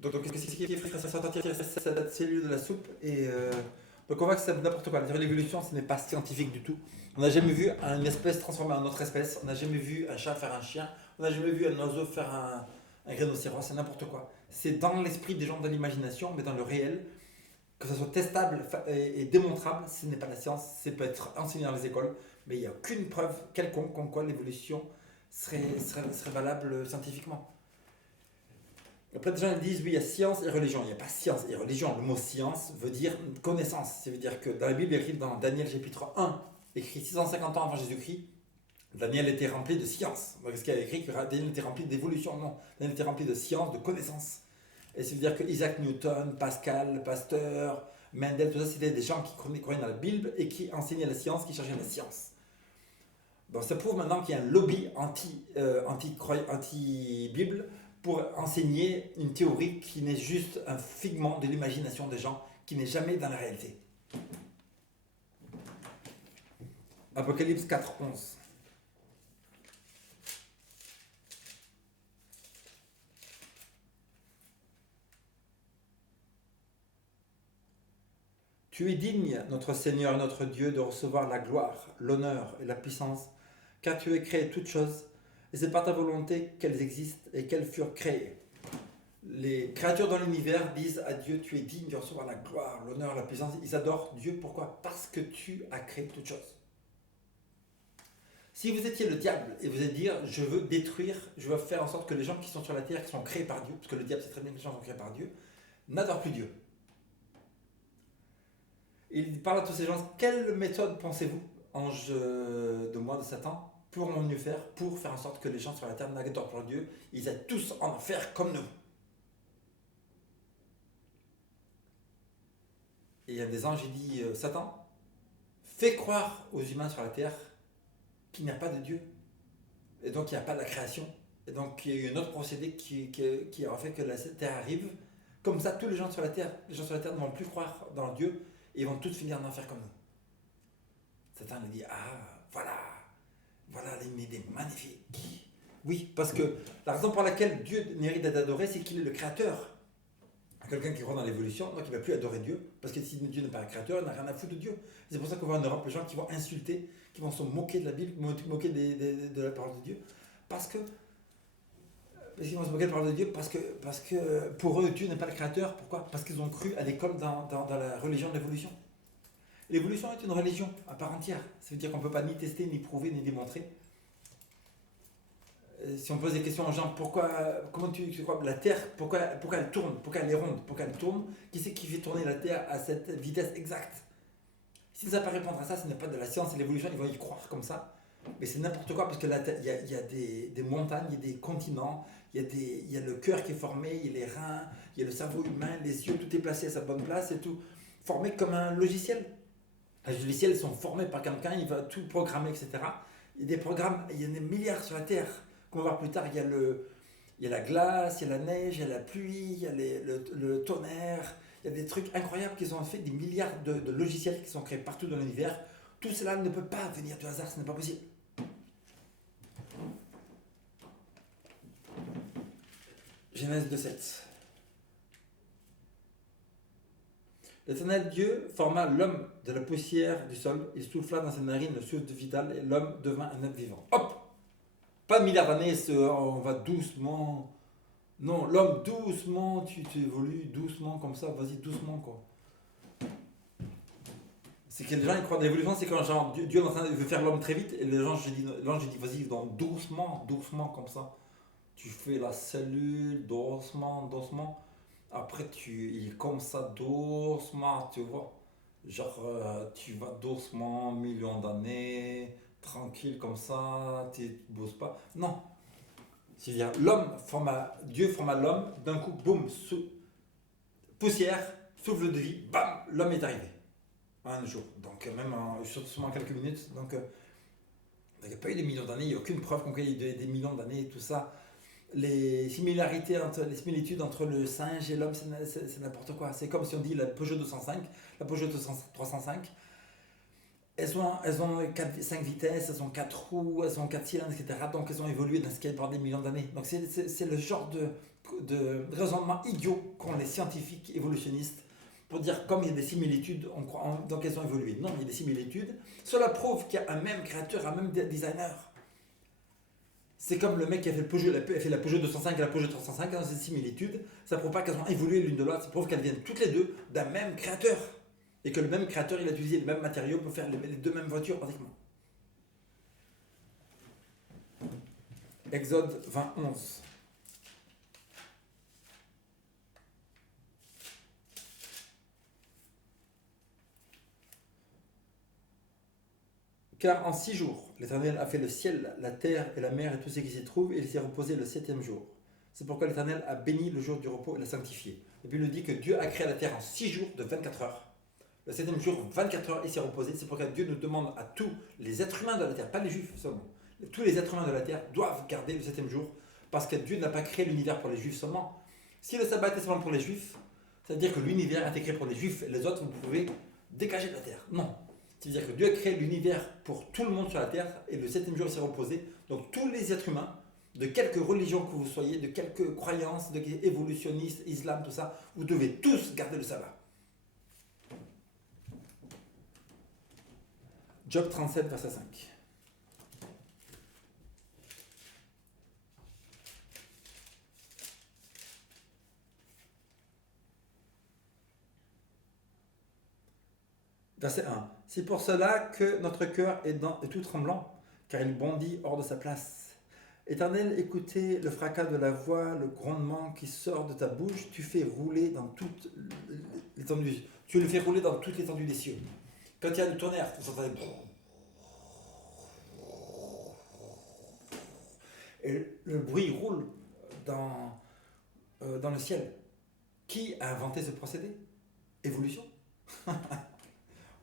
Donc qu'est-ce qui ferait sortir cette cellule de la soupe donc on voit que c'est n'importe quoi. L'évolution, ce n'est pas scientifique du tout. On n'a jamais vu une espèce transformer en autre espèce. On n'a jamais vu un chat faire un chien. On n'a jamais vu un oiseau faire un rhinocéros. C'est n'importe quoi. C'est dans l'esprit des gens de l'imagination, mais dans le réel, que ça soit testable et démontrable, ce n'est pas la science. Ça peut être enseigné dans les écoles, mais il n'y a aucune preuve quelconque comme quoi l'évolution serait valable scientifiquement. Après, des gens ils disent oui, il y a science et religion. Il n'y a pas science et religion. Le mot science veut dire connaissance. Ça veut dire que dans la Bible, écrit dans Daniel chapitre 1, écrit 650 ans avant Jésus-Christ, Daniel était rempli de science. Donc, est-ce qu'il y a écrit que Daniel était rempli d'évolution? Non. Daniel était rempli de science, de connaissance. Et ça veut dire que Isaac Newton, Pascal, Pasteur, Mendel, tout ça, c'était des gens qui croyaient dans la Bible et qui enseignaient la science, qui cherchaient la science. Donc ça prouve maintenant qu'il y a un lobby anti-Bible pour enseigner une théorie qui n'est juste un figment de l'imagination des gens, qui n'est jamais dans la réalité. Apocalypse 4, 11. Tu es digne, notre Seigneur et notre Dieu, de recevoir la gloire, l'honneur et la puissance, car tu as créé toutes choses, et c'est par ta volonté qu'elles existent et qu'elles furent créées. Les créatures dans l'univers disent à Dieu, tu es digne de recevoir la gloire, l'honneur, la puissance. Ils adorent Dieu, pourquoi? Parce que tu as créé toutes choses. Si vous étiez le diable et vous allez dire, je veux détruire, je veux faire en sorte que les gens qui sont sur la terre, qui sont créés par Dieu, parce que le diable sait très bien que les gens sont créés par Dieu, n'adorent plus Dieu. Il parle à tous ces gens, quelle méthode pensez-vous, ange de moi, de Satan, pour mieux faire, pour faire en sorte que les gens sur la terre n'adorent plus Dieu, ils aient tous en enfer comme nous. Et il y a des anges, il dit, Satan, fais croire aux humains sur la terre qu'il n'y a pas de Dieu. Et donc il n'y a pas de la création. Et donc il y a eu un autre procédé qui a fait que la terre arrive. Comme ça, tous les gens sur la terre ne vont plus croire dans Dieu et ils vont tous finir en enfer comme nous. Satan lui dit, ah, voilà une idée magnifique. Oui, parce que la raison pour laquelle Dieu mérite d'être adoré, c'est qu'il est le créateur. Quelqu'un qui croit dans l'évolution, donc il ne va plus adorer Dieu, parce que si Dieu n'est pas un créateur, il n'a rien à foutre de Dieu. C'est pour ça qu'on voit en Europe les gens qui vont insulter, qui vont se moquer de la Bible, moquer de la parole de Dieu, parce qu'ils vont se moquer de la parole de Dieu, parce que pour eux, Dieu n'est pas le créateur. Pourquoi? Parce qu'ils ont cru à l'école dans la religion de l'évolution. L'évolution est une religion à part entière. Ça veut dire qu'on ne peut pas ni tester, ni prouver, ni démontrer. Si on pose des questions aux gens, comment tu crois la Terre, pourquoi elle tourne, pourquoi elle est ronde, pourquoi elle tourne, qui c'est qui fait tourner la Terre à cette vitesse exacte? Si ça peut répondre à ça, ce n'est pas de la science et l'évolution, ils vont y croire comme ça. Mais c'est n'importe quoi, parce que là, il y a des montagnes, il y a des continents, il y a le cœur qui est formé, il y a les reins, il y a le cerveau humain, les yeux, tout est placé à sa bonne place et tout, formé comme un logiciel. Les logiciels sont formés par quelqu'un, il va tout programmer, etc. Il y a des programmes, il y en a des milliards sur la Terre. Comme on va voir plus tard, il y a la glace, il y a la neige, il y a la pluie, il y a le tonnerre. Il y a des trucs incroyables qu'ils ont fait, des milliards de logiciels qui sont créés partout dans l'univers. Tout cela ne peut pas venir du hasard, ce n'est pas possible. Genèse 2,7. L'Éternel Dieu forma l'homme de la poussière du sol, il souffla dans ses narines le souffle vital et l'homme devint un être vivant. Hop! Pas de milliards d'années, on va doucement. Non, l'homme doucement, tu évolues doucement comme ça, vas-y doucement quoi. C'est que les gens ils croient dans l'évolution, c'est quand genre, Dieu veut faire l'homme très vite et l'ange dit vas-y donc doucement comme ça. Tu fais la cellule doucement. Après il est comme ça doucement, tu vois. Genre tu vas doucement, millions d'années, tranquille comme ça, tu bosses pas. Non, c'est-à-dire, Dieu forma l'homme, d'un coup, boum, poussière, souffle de vie, bam, l'homme est arrivé. Un jour. Donc, même seulement quelques minutes. Donc, il n'y a pas eu des millions d'années, il n'y a aucune preuve qu'on ait eu des millions d'années et tout ça. Les similitudes entre le singe et l'homme, c'est n'importe quoi. C'est comme si on dit la Peugeot 205, la Peugeot 305. Elles ont 5 vitesses, elles ont 4 roues, elles ont 4 cylindres, etc. Donc elles ont évolué dans ce qui est par des millions d'années. Donc c'est le genre de de raisonnement idiot qu'ont les scientifiques évolutionnistes pour dire comme il y a des similitudes, on croit donc elles ont évolué. Non, il y a des similitudes. Cela prouve qu'il y a un même créateur, un même designer. C'est comme le mec qui a fait, fait la Peugeot 205 et la Peugeot 305 dans ces similitudes. Ça prouve pas qu'elles ont évolué l'une de l'autre, ça prouve qu'elles viennent toutes les deux d'un même créateur. Et que le même créateur, il a utilisé le même matériau pour faire les deux mêmes voitures pratiquement. Exode 20, 11. Car en 6 jours, l'Éternel a fait le ciel, la terre et la mer et tout ce qui s'y trouve, et il s'est reposé le 7e jour. C'est pourquoi l'Éternel a béni le jour du repos et l'a sanctifié. Et puis il nous dit que Dieu a créé la terre en 6 jours de 24 heures. Le 7e jour, 24 heures, il s'est reposé. C'est pourquoi Dieu nous demande à tous les êtres humains de la terre, pas les juifs seulement, tous les êtres humains de la terre doivent garder le 7e jour, parce que Dieu n'a pas créé l'univers pour les juifs seulement. Si le sabbat est seulement pour les juifs, ça veut dire que l'univers a été créé pour les juifs, et les autres, vous pouvez dégager de la terre. Non. C'est-à-dire que Dieu a créé l'univers pour tout le monde sur la terre, et le 7e jour il s'est reposé. Donc tous les êtres humains, de quelque religion que vous soyez, de quelque croyance, de évolutionniste, islam, tout ça, vous devez tous garder le sabbat. Job 37, verset 5. Verset 1. C'est pour cela que notre cœur est tout tremblant, car il bondit hors de sa place. Éternel, écoutez le fracas de la voix, le grondement qui sort de ta bouche, tu fais rouler dans toute l'étendue. Tu le fais rouler dans toute l'étendue des cieux. Quand il y a le tonnerre, vous entendez. Et le bruit roule dans le ciel. Qui a inventé ce procédé? Évolution.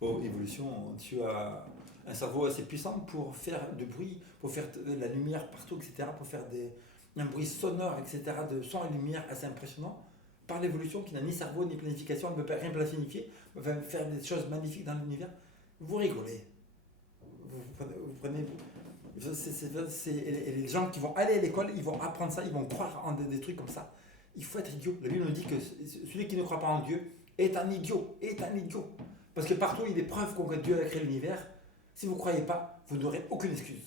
Oh, évolution, tu as un cerveau assez puissant pour faire du bruit, pour faire de la lumière partout, etc., pour faire un bruit sonore, etc., de son et lumière assez impressionnant. Par l'évolution qui n'a ni cerveau ni planification, elle ne peut rien planifier, elle va faire des choses magnifiques dans l'univers. Vous rigolez. Vous prenez. Et les gens qui vont aller à l'école, ils vont apprendre ça, ils vont croire en des trucs comme ça. Il faut être idiot. La Bible nous dit que celui qui ne croit pas en Dieu est un idiot, est un idiot. Parce que partout, il y a des preuves que Dieu a créé l'univers. Si vous ne croyez pas, vous n'aurez aucune excuse.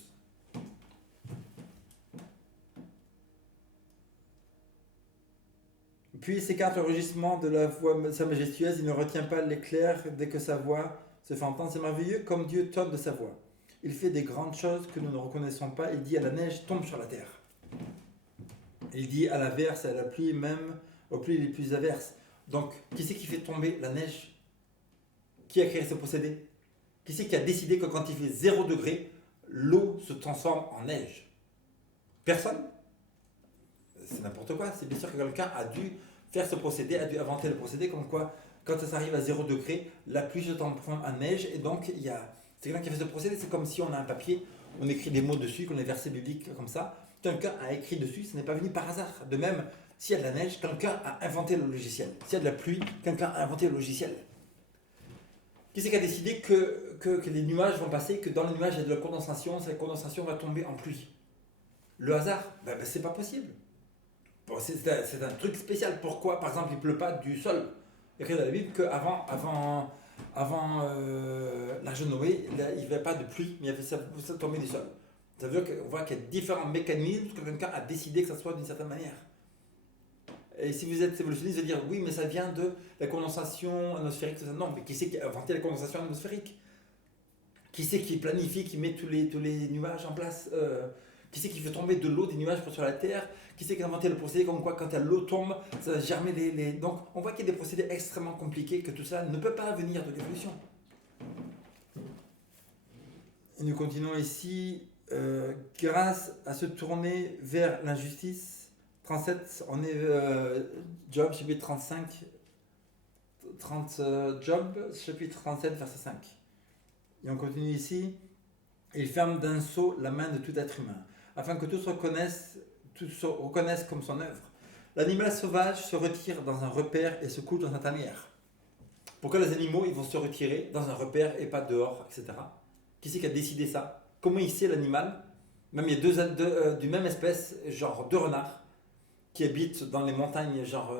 Puis s'écarte le rugissement de la voix sa majestueuse, il ne retient pas l'éclair dès que sa voix se fait entendre. C'est merveilleux comme Dieu tonne de sa voix. Il fait des grandes choses que nous ne reconnaissons pas. Il dit à la neige, tombe sur la terre. Il dit à la verse et à la pluie, même aux pluies les plus averses. Donc, qui c'est qui fait tomber la neige? Qui a créé ce procédé? Qui c'est qui a décidé que quand il fait 0 degré, l'eau se transforme en neige? Personne. C'est n'importe quoi. C'est bien sûr que quelqu'un a dû faire ce procédé, a dû inventer le procédé, comme quoi, quand ça arrive à 0 degré, la pluie se transforme en neige, et donc c'est quelqu'un qui a fait ce procédé. C'est comme si on a un papier, on écrit des mots dessus, qu'on a versé bibliques comme ça. Quelqu'un a écrit dessus, ce n'est pas venu par hasard. De même, s'il y a de la neige, quelqu'un a inventé le logiciel. S'il y a de la pluie, quelqu'un a inventé le logiciel. Qui c'est qui a décidé que les nuages vont passer, que dans les nuages il y a de la condensation, cette condensation va tomber en pluie? Le hasard? C'est pas possible. Bon, c'est un truc spécial. Pourquoi, par exemple, il ne pleut pas du sol? Il y a écrit dans la Bible qu'avant l'âge de Noé, il n'y avait pas de pluie, mais il y avait ça tombait du sol. Ça veut dire qu'on voit qu'il y a différents mécanismes que quelqu'un a décidé que ça soit d'une certaine manière. Et si vous êtes évolutionniste, vous allez dire oui, mais ça vient de la condensation atmosphérique. Non, mais qui c'est qui a inventé la condensation atmosphérique? Qui c'est qui planifie, qui met tous les nuages en place? Qui c'est qui fait tomber de l'eau des nuages sur la Terre? Qui c'est qui a inventé le procédé comme quoi quand l'eau tombe, ça va germer les... Donc on voit qu'il y a des procédés extrêmement compliqués, que tout ça ne peut pas venir de l'évolution. Et nous continuons ici. Grâce à se tourner vers l'injustice, 37, on est Job, chapitre 35, Job, chapitre 37, verset 5. Et on continue ici. Il ferme d'un sceau la main de tout être humain, afin que tous reconnaissent comme son œuvre. L'animal sauvage se retire dans un repère et se couche dans sa tanière. Pourquoi les animaux ils vont se retirer dans un repère et pas dehors, etc. Qui c'est qui a décidé ça? Comment il sait l'animal? Même il y a deux d'une même espèce, genre 2 renards, qui habitent dans les montagnes, genre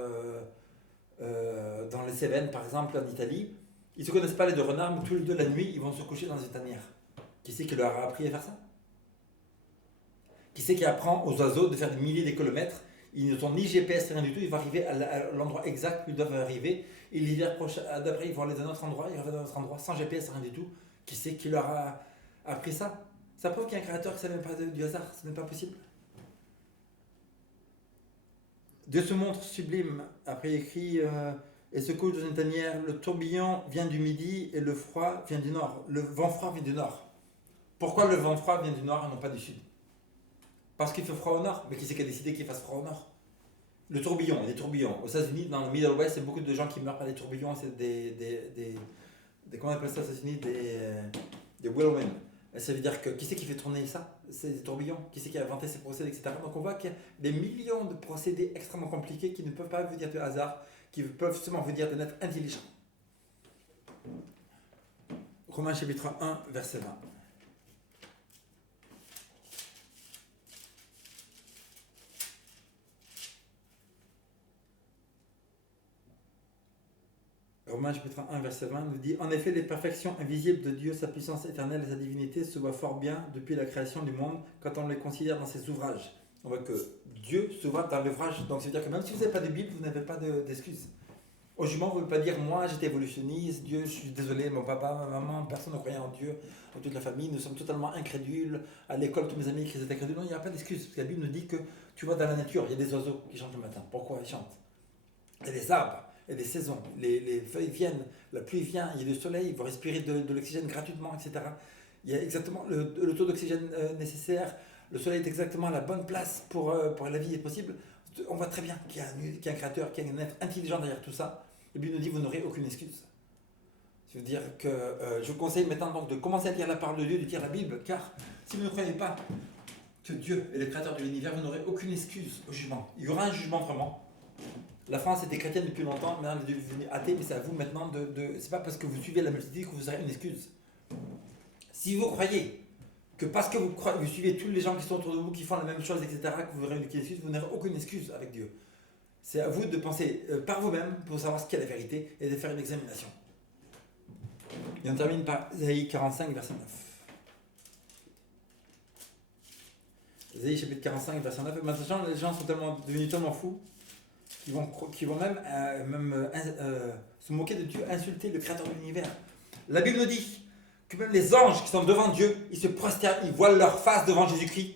dans les Cévennes par exemple, en Italie, ils ne se connaissent pas les deux renards, mais tous les deux la nuit, ils vont se coucher dans une tanière. Qui c'est qui leur a appris à faire ça? Qui c'est qui apprend aux oiseaux de faire des milliers de kilomètres? Ils ne sont ni GPS, rien du tout, ils vont arriver à l'endroit exact où ils doivent arriver. Et l'hiver prochain, d'après, ils vont aller dans un autre endroit, ils reviennent dans un autre endroit, sans GPS, rien du tout. Qui c'est qui leur a appris ça? Ça prouve qu'il y a un créateur qui ne sait même pas du hasard, ce n'est pas possible. Dieu se montre sublime. Après, il écrit et se couche dans une tanière. Le tourbillon vient du midi et le froid vient du nord. Le vent froid vient du nord. Pourquoi le vent froid vient du nord et non pas du sud? Parce qu'il fait froid au nord. Mais qui c'est qui a décidé qu'il fasse froid au nord? Le tourbillon, les tourbillons. Aux États-Unis, dans le Middle West, il y a beaucoup de gens qui meurent par des tourbillons. C'est comment on appelle ça aux États-Unis? Des whirlwinds. Et ça veut dire que qui c'est qui fait tourner ça? C'est des tourbillons. Qui c'est qui a inventé ces procédés, etc. Donc on voit qu'il y a des millions de procédés extrêmement compliqués qui ne peuvent pas vous dire de hasard, qui peuvent seulement vous dire de n'être intelligent. Romains chapitre 1, verset 20. Romains chapitre 1, verset 20 nous dit: En effet, les perfections invisibles de Dieu, sa puissance éternelle et sa divinité se voient fort bien depuis la création du monde quand on les considère dans ses ouvrages. On voit que Dieu se voit dans l'ouvrage. Donc, c'est-à-dire que même si vous n'avez pas de Bible, vous n'avez pas d'excuses. Au jugement, vous ne pouvez pas dire: Moi, j'étais évolutionniste, Dieu, je suis désolé, mon papa, ma maman, personne ne croyait en Dieu, toute la famille, nous sommes totalement incrédules. À l'école, tous mes amis qui étaient incrédules. Non, il n'y a pas d'excuse. Parce que la Bible nous dit que tu vois dans la nature, il y a des oiseaux qui chantent le matin. Pourquoi ils chantent? Il y a des arbres. Il y a des saisons, les feuilles viennent, la pluie vient, il y a du soleil, vous respirez de l'oxygène gratuitement, etc. Il y a exactement le taux d'oxygène nécessaire, le soleil est exactement à la bonne place pour la vie est possible. On voit très bien qu'il y a un créateur, qu'il y a un être intelligent derrière tout ça. Et puis il nous dit: vous n'aurez aucune excuse. Je veux dire que je vous conseille maintenant donc de commencer à lire la parole de Dieu, de lire la Bible, car si vous ne croyez pas que Dieu est le créateur de l'univers, vous n'aurez aucune excuse au jugement. Il y aura un jugement vraiment. La France était chrétienne depuis longtemps, maintenant elle est devenue athée, mais c'est à vous maintenant c'est pas parce que vous suivez la multitude que vous aurez une excuse. Si vous croyez que parce que vous suivez tous les gens qui sont autour de vous, qui font la même chose, etc., que vous aurez une excuse, vous n'aurez aucune excuse avec Dieu. C'est à vous de penser par vous-même pour savoir ce qu'est la vérité et de faire une examination. Et on termine par Ésaïe 45, verset 9. Ésaïe chapitre 45, verset 9. Et maintenant, les gens sont devenus tellement fous qui vont même se moquer de Dieu, insulter le créateur de l'univers. La Bible nous dit que même les anges qui sont devant Dieu, ils se prosternent, ils voient leur face devant Jésus-Christ.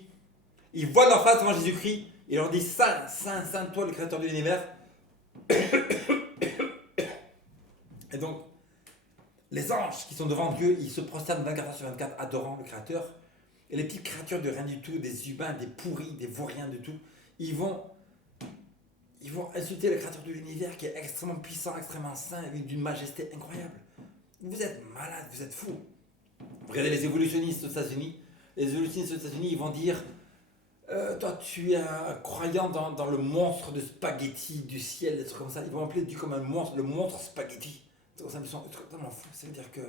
Ils voient leur face devant Jésus-Christ et leur disent: Saint, Saint, Saint, toi le créateur de l'univers. Et donc, les anges qui sont devant Dieu, ils se prosternent 24 heures sur 24, adorant le créateur. Et les petites créatures de rien du tout, des humains, des pourris, des vauriens du tout, ils vont insulter le créateur de l'univers qui est extrêmement puissant, extrêmement saint, avec d'une majesté incroyable. Vous êtes malade, vous êtes fou. Regardez les évolutionnistes aux États-Unis. Les évolutionnistes aux États-Unis, ils vont dire: toi, tu es un croyant dans le monstre de spaghetti du ciel, des trucs comme ça. Ils vont appeler Dieu comme un monstre, le monstre spaghetti. Ils sont totalement fous. Ça veut dire que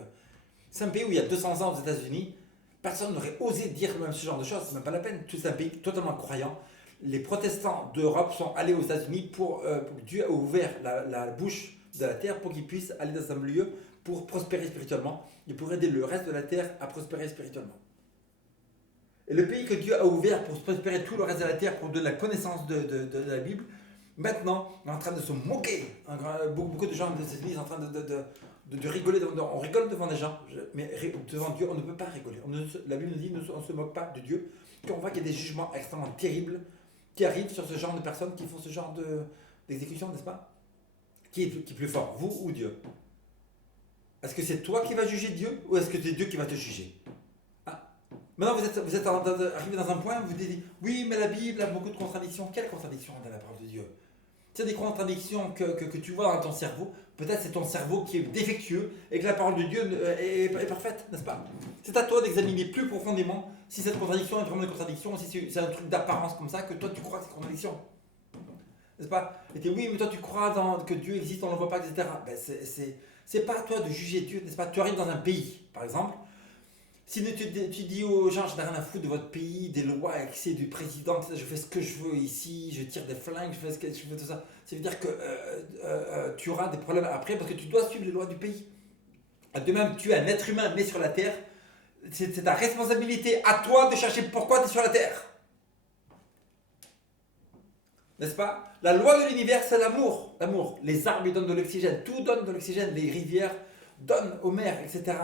c'est un pays où il y a 200 ans aux États-Unis, personne n'aurait osé dire même ce genre de choses. C'est même pas la peine. C'est un pays totalement croyant. Les protestants d'Europe sont allés aux États-Unis Dieu a ouvert la bouche de la terre pour qu'ils puissent aller dans un lieu pour prospérer spirituellement et pour aider le reste de la terre à prospérer spirituellement. Et le pays que Dieu a ouvert pour prospérer tout le reste de la terre, pour donner la connaissance de la Bible, maintenant, on est en train de se moquer. Beaucoup de gens des États-Unis sont en train de rigoler. On rigole devant des gens, mais devant Dieu, on ne peut pas rigoler. La Bible nous dit: on ne se moque pas de Dieu. Quand on voit qu'il y a des jugements extrêmement terribles qui arrivent sur ce genre de personnes qui font ce genre d'exécution, n'est-ce pas? Qui est plus fort, vous ou Dieu? Est-ce que c'est toi qui vas juger Dieu ou est-ce que c'est Dieu qui va te juger? Maintenant, vous êtes arrivé dans un point où vous dites: oui, mais la Bible a beaucoup de contradictions. Quelles contradictions dans la parole de Dieu? C'est des contradictions que tu vois dans ton cerveau. Peut-être c'est ton cerveau qui est défectueux et que la parole de Dieu est parfaite, n'est-ce pas? C'est à toi d'examiner plus profondément si cette contradiction est vraiment une contradiction, si c'est un truc d'apparence comme ça, que toi tu crois que c'est une contradiction. N'est-ce pas? Et tu dis: oui, mais toi tu crois que Dieu existe, on ne le voit pas, etc. Ben c'est pas à toi de juger Dieu, n'est-ce pas? Tu arrives dans un pays, par exemple, Si tu dis aux gens, je n'ai rien à foutre de votre pays, des lois, excès du président, je fais ce que je veux ici, je tire des flingues, je fais ce que je veux, tout ça. Ça veut dire que tu auras des problèmes après parce que tu dois suivre les lois du pays. De même, tu es un être humain né sur la terre, c'est ta responsabilité à toi de chercher pourquoi tu es sur la terre. N'est-ce pas? La loi de l'univers, c'est l'amour. L'amour. Les arbres, ils donnent de l'oxygène. Tout donne de l'oxygène. Les rivières donnent aux mers, etc.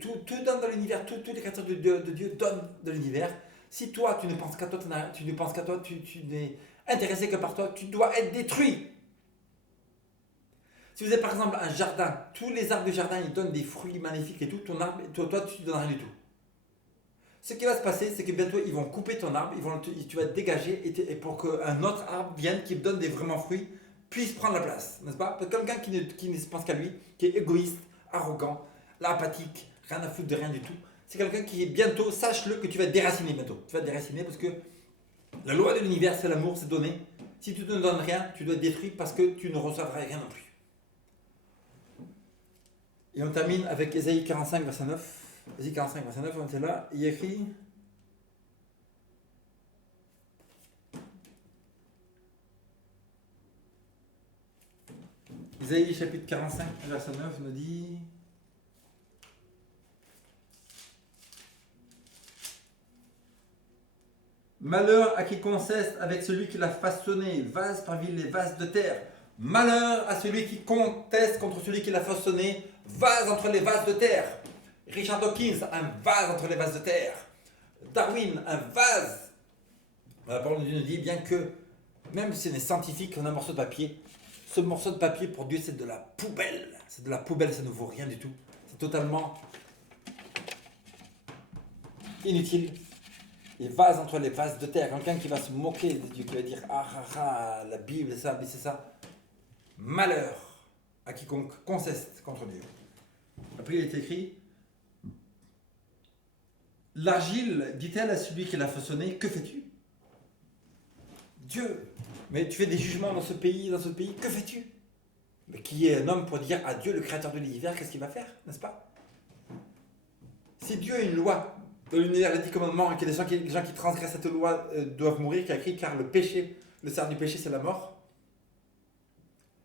Tout donne dans l'univers. Toutes les créatures de Dieu donnent de l'univers. Si toi, tu ne penses qu'à toi, tu ne penses qu'à toi, tu n'es intéressé que par toi, tu dois être détruit. Si vous avez par exemple un jardin, tous les arbres du jardin, ils donnent des fruits magnifiques et tout, ton arbre, toi, tu ne donnes rien du tout. Ce qui va se passer, c'est que bientôt ils vont couper ton arbre, tu vas te dégager et pour qu'un autre arbre vienne qui donne des vraiment fruits puisse prendre la place, n'est-ce pas? Parce que quelqu'un qui ne se pense qu'à lui, qui est égoïste, arrogant, apathique, rien à foutre de rien du tout, c'est quelqu'un qui est bientôt, sache-le que tu vas te déraciner bientôt. Tu vas te déraciner parce que la loi de l'univers, c'est l'amour, c'est donner. Si tu ne donnes rien, tu dois être détruit parce que tu ne recevras rien non plus. Et on termine avec Ésaïe 45, verset 9. Ésaïe 45, verset 9, on était là, il y a écrit Ésaïe chapitre 45, verset 9 nous dit malheur à qui conteste avec celui qui l'a façonné, vase parmi les vases de terre. Malheur à celui qui conteste contre celui qui l'a façonné, vase entre les vases de terre. Richard Dawkins, un vase entre les vases de terre. Darwin, un vase. La parole de Dieu nous dit bien que, même si on est scientifique, on a un morceau de papier. Ce morceau de papier, pour Dieu, c'est de la poubelle. C'est de la poubelle, ça ne vaut rien du tout. C'est totalement inutile. Les vases entre les vases de terre. Quelqu'un qui va se moquer de Dieu, qui va dire ah ah ah, la Bible, c'est ça. Malheur à quiconque conteste contre Dieu. Après, il est écrit l'argile, dit-elle à celui qui l'a façonné, que fais-tu? Dieu, mais tu fais des jugements dans ce pays, que fais-tu? Mais qui est un homme pour dire à Dieu, le créateur de l'univers, qu'est-ce qu'il va faire, n'est-ce pas? Si Dieu a une loi, dans l'univers, les 10 commandements, et que les gens qui transgressent cette loi doivent mourir, qui a écrit, car le péché, le salaire du péché, c'est la mort.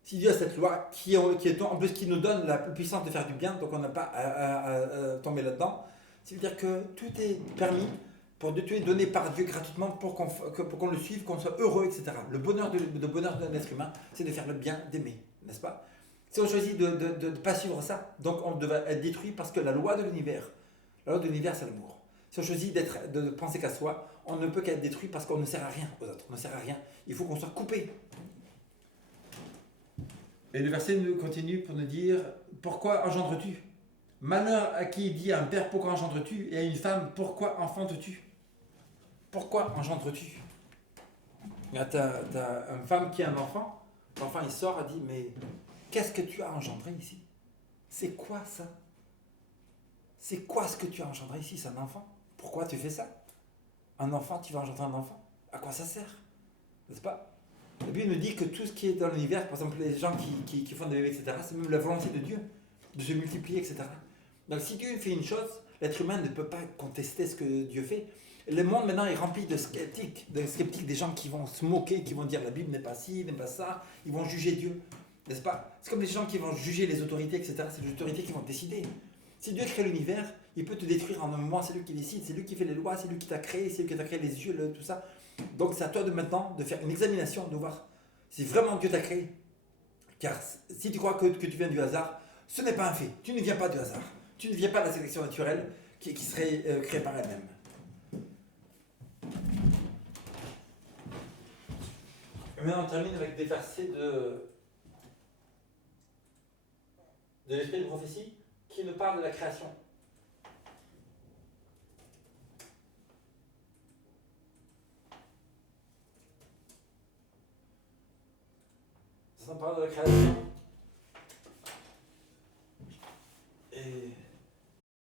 Si Dieu a cette loi, qui est en plus qui nous donne la puissance de faire du bien, donc on n'a pas à tomber là-dedans, c'est-à-dire que tout est permis, tout est donné par Dieu gratuitement pour qu'on le suive, qu'on soit heureux, etc. Le bonheur d'un être humain, c'est de faire le bien, d'aimer, n'est-ce pas? Si on choisit de ne pas suivre ça, donc on devrait être détruit parce que la loi de l'univers, c'est l'amour. Si on choisit de penser qu'à soi, on ne peut qu'être détruit parce qu'on ne sert à rien aux autres, on ne sert à rien. Il faut qu'on soit coupé. Et le verset nous continue pour nous dire pourquoi engendres-tu? Malheur à qui dit à un père pourquoi engendres-tu et à une femme pourquoi enfantes-tu? Pourquoi engendres-tu? T'as une femme qui a un enfant, l'enfant il sort et dit mais qu'est-ce que tu as engendré ici? C'est quoi ça? C'est quoi ce que tu as engendré ici? C'est un enfant. Pourquoi tu fais ça? Un enfant, tu vas engendrer un enfant? À quoi ça sert? N'est-ce pas? La Bible nous dit que tout ce qui est dans l'univers, par exemple les gens qui font des bébés, etc., c'est même la volonté de Dieu, de se multiplier, etc. Donc si Dieu fait une chose, l'être humain ne peut pas contester ce que Dieu fait. Le monde maintenant est rempli de sceptiques, des gens qui vont se moquer, qui vont dire la Bible n'est pas ci, n'est pas ça, ils vont juger Dieu, n'est-ce pas? C'est comme les gens qui vont juger les autorités, etc. C'est les autorités qui vont décider. Si Dieu crée l'univers, il peut te détruire en un moment, c'est lui qui décide, c'est lui qui fait les lois, c'est lui qui t'a créé, c'est lui qui t'a créé les yeux, tout ça. Donc c'est à toi de maintenant de faire une examination, de voir si vraiment Dieu t'a créé. Car si tu crois que tu viens du hasard, ce n'est pas un fait. Tu ne viens pas du hasard. Tu ne viens pas de la sélection naturelle qui serait créée par elle-même. Et maintenant on termine avec des versets de l'esprit de prophétie qui nous parle de la création. Ça parle de la création.